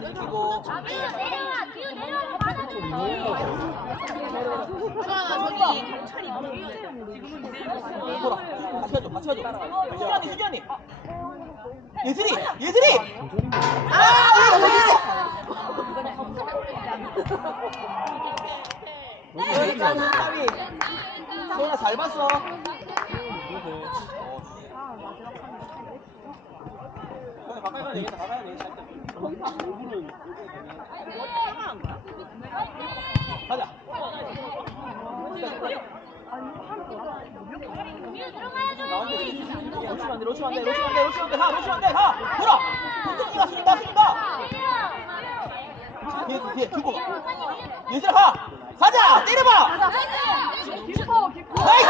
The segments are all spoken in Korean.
다리 펴고 뒤로 내려와, 뒤로 내려와, 저기 경찰이 보라 같이 가줘 같이 가줘 수지언니 수지언니 예슬이 예슬이 아 여기 까비 까비 소연아 잘 봤어 가까이 가야 되겠다 가까이 가야 되겠다 로 들어가야죠. 로치면 안 돼, 로치면 안 돼, 로치면 안 돼, 로치면 안 돼, 가, 로치면 안 돼, 가! 돌아! 승리가, 승리가, 승리가! 뒤에, 뒤에, 두고 가. 얘들아, 가! 가자! 때려봐! 나이스!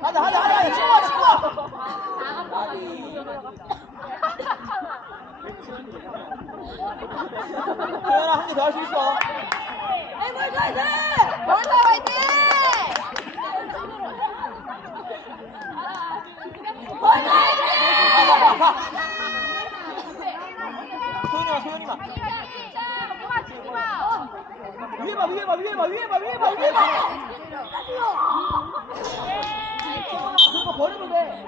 가자, 가자, 가자, 친구야, 친구야! 소연아, 한 개 더 할 수 있어. 가, 가, 가, 가. 소연이만, 소연이만. 위에 봐, 위에 봐, 위에 봐, 위에 봐, 위에 봐, 위에 봐. 그거 버리면 돼.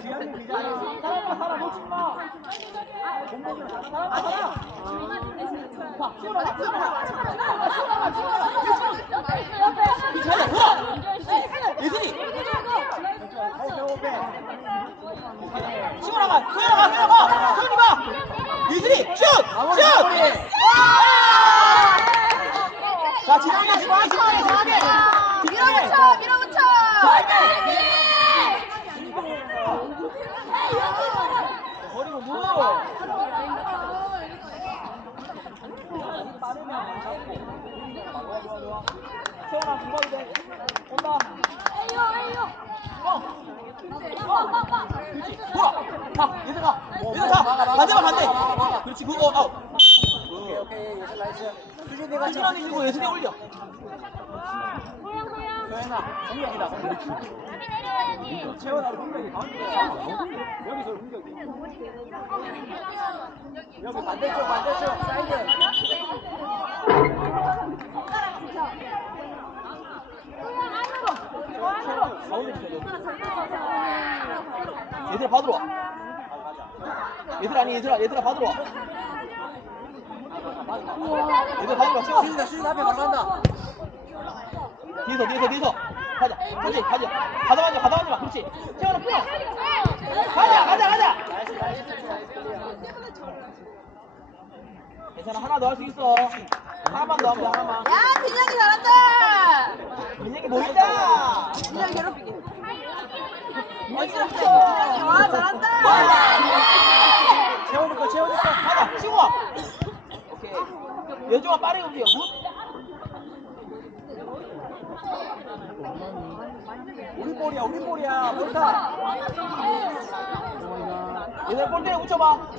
사람아, 사람 놓지 마. 사람아, 사람. 봐, 치워라, 치워라. 괜찮아, 돌아. 예진이. 치워라 가, 소연아 가, 소연아 가. 소연이 봐. 예진이, 슛, 슛. 자, 집중해, 집중해, 집중해, 집중해. 밀어붙여 밀어붙여 버리고 누워. 세원아, 공부하도 돼. 온다. 어. 돌아. 가. 얘들 가. 얘들 가. 반대만 반대. 그렇지. 그거 아웃. 오케이 오케이. 예슬 나이스. 수진이 들고 예슬이 올려. 소연아, 공격이다. 채원아, 공격이 여기서 공격이. 여기 반대쪽 반대쪽 사이드. 얘들아 받으러 와. 얘들아 아니 얘들아 얘들아 받으러 와. 얘들아 받으러 와. 수진아 수진 앞에 바로 간다. 뒤에서 뒤에서 뒤에서. 가자 가지 가자 가다 만져 가다 만져 마 그렇지. 채원아 끊어 가자 가자 가자. 괜찮아 하나 더 할 수 있어. 하나만 더 하면 돼 하나만. 야 빈양이 잘한다. 민영이 모인다 빈양 괴롭히기. 민영이 빈양이 와 잘한다. 채원이 거 채원이 거 가자 치고 와 오케이. 여주가 빠르게 움직여. 굿 우리 볼이야 우리 볼이야 볼타 얘들 볼대에 붙여봐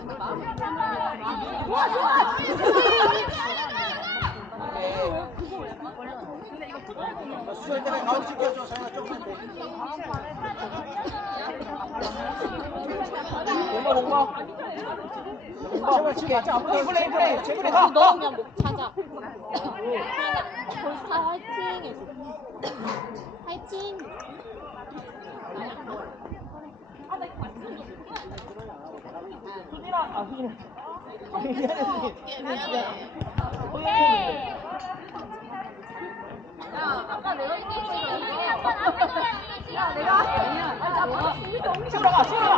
수술 때문에 가운데 시켜줘 자기가 조금만 돼 공마 공마 공마 오케이 플레이 플레이 플레이 제플레이 가 가. 넣으면 못 찾아. 볼스타 화이팅. 화이팅. 수진아 아 수진 아니 미안해 수진 수진 미안해 소연이 야 내가 아, 치우라가 치우라가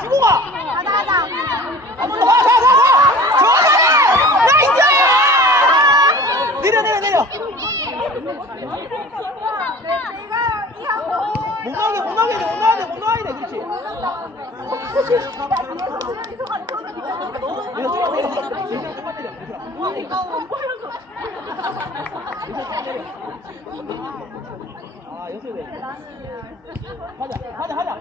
치고 가 가자 가자 한번 더 가, 가, 가, 가! 좋아! 나이스! 내려, 내려, 내려! 뛰어 못 나가게 못 나가게 돼못 나가야 돼못 나가야 돼 그렇지 얘가 좀만 내려 얘가 좀만 내려 얘들 아 여섯 가자 가자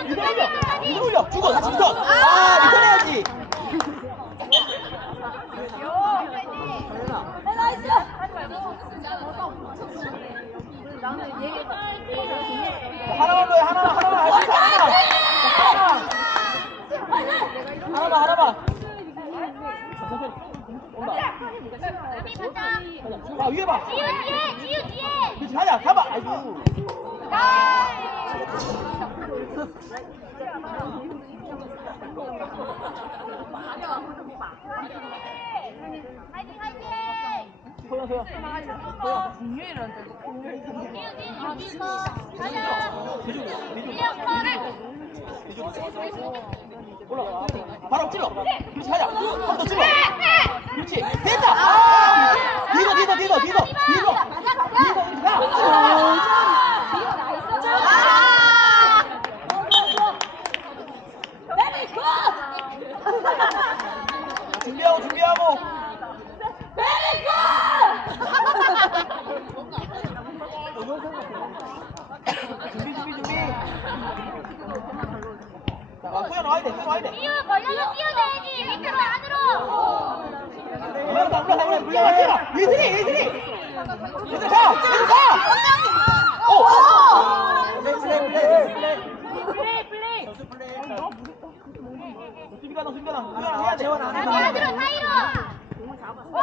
이거 올려. 이거 올려. 죽어. 다시 붙어 아 이거 해야지 하나만 더해 하나만 하나만 할수 있어 하나만 하나만 천천히 온다 가자 아 위에 봐 지우 뒤에 지우 뒤에 그렇지 가자 잡아 아이고 화이팅 화이팅 소영 소영 지우 지우 가자 대주 대주 대주 올라가 바로 찔러 그렇지 가자. 한번더 찔러 그렇지. 됐다. 아! 뒤로 뒤로 뒤로 뒤로. 뒤로. 뒤로. 가 준비하고 준비하고 준비 준비 준비 와야 돼 와야 돼. 지우 걸려서 뛰어내야지. 밑으로 안으로. 올라가 올라가 올라가 올라가 뛰어라 예슬이 예슬이. 얘들 가 얘들 가. 오! 플레이 플레이 플레이 수비 가다 수비 가다 수비가. 해야 돼. 다시 안으로 사이로 와!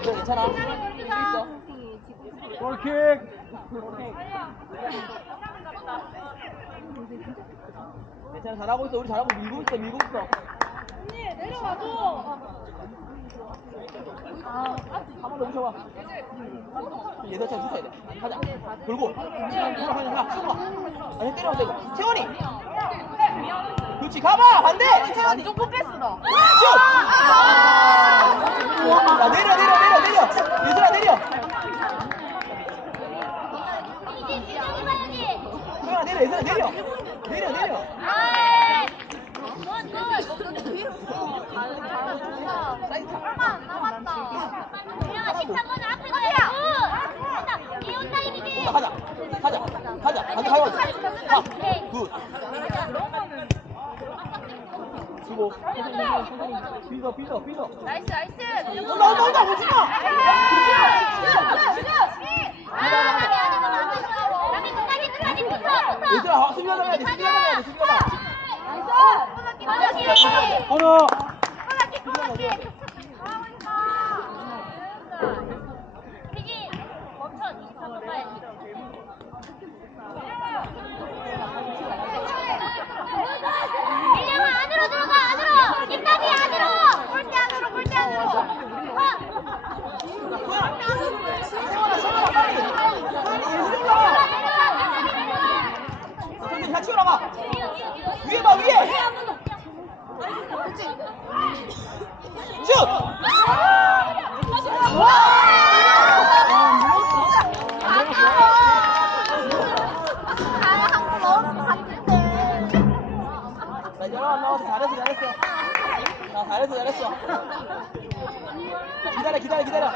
이거 괜찮아 있어 골킥 괜찮아 잘하고 있어. 우리 잘하고 밀고 있어 밀고 있어. 한번 더 붙여봐. 얘들 잘 붙여야 돼. 가자. 돌고. 돌아 가자 가 쏘아. 아니 때려 때려 채원이. 그렇지 가봐. 반대. 완전 뽀패스다. 슛! 야 내려 내려 내려 내려. 얘들아 내려. 소영아 내려 얘들아 내려 내려 내려 얼마 안 남았다. 진영아 13번은 앞에 가야 굿 됐다 이온 타임이지 가자 가자 가자 가자 가자 가굿 주고 비서 비서 비서 나이스 나이스. 온다 온다 온다 오지마 남이 끝까지 끝까지 붙어 붙어 얘들아 수비가 나가야 돼 수비가 나가야 돼 수비가 나 나이스 하나 코너킥 코너킥 피지 멈춰 23번 가야지 일령아 안으로 들어가 안으로 김나비 안으로 골대 안으로 골대 안으로 세원아 세원아 빨리 예슬이 올라와 선생님 같이 올라가 위에 봐 위에 슛 나 열어 안 나와서 잘했어. 잘했어 나 잘했어 잘했어. 기다려 기다려 기다려